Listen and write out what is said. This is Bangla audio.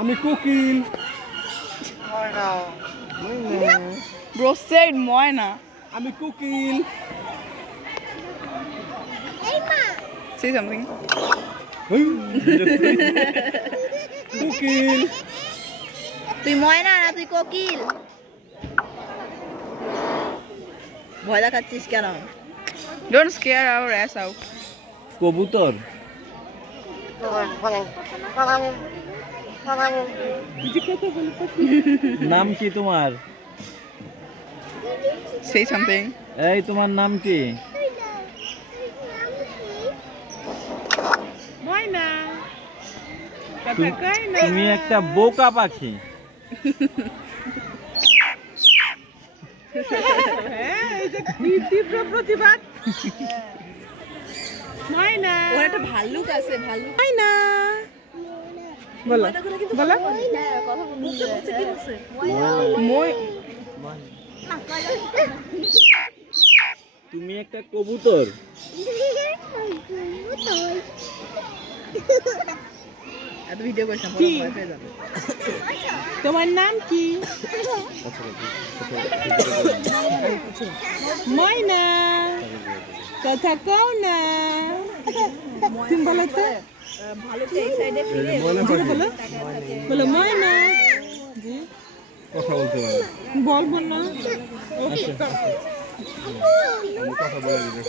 আমি কোকিল। Bro said ময়না। আমি কোকিল। Say something. কোকিল। তুই ময়না না তুই কোকিল? ভয় দেখাচ্ছিস কেন? Don't scare our ass out. কবুতর। নাম কি তোমার? Say something. এই তোমার নাম কি? ময়না। তুমি একটা বোকা পাখি। তীব্র প্রতিবাদ। ময়না। ওর একটা ভাল্লুক আছে, ভাল্লুক। ময়না। বলো বলো। তুমি একটা কবুতর। এত ভিডিও করিস না, কি? ভয় পেয়ে যাবে। তোমার নাম কি? ময়না। কথা কও না। তুমি বলো তো। ভালুকটা এই সাইডে ফিরে ময়না বলো পাখি। বলো ময়না। জি কথা বলতে পারে। বলবো না। আচ্ছা, আমি কথা বলে দিই।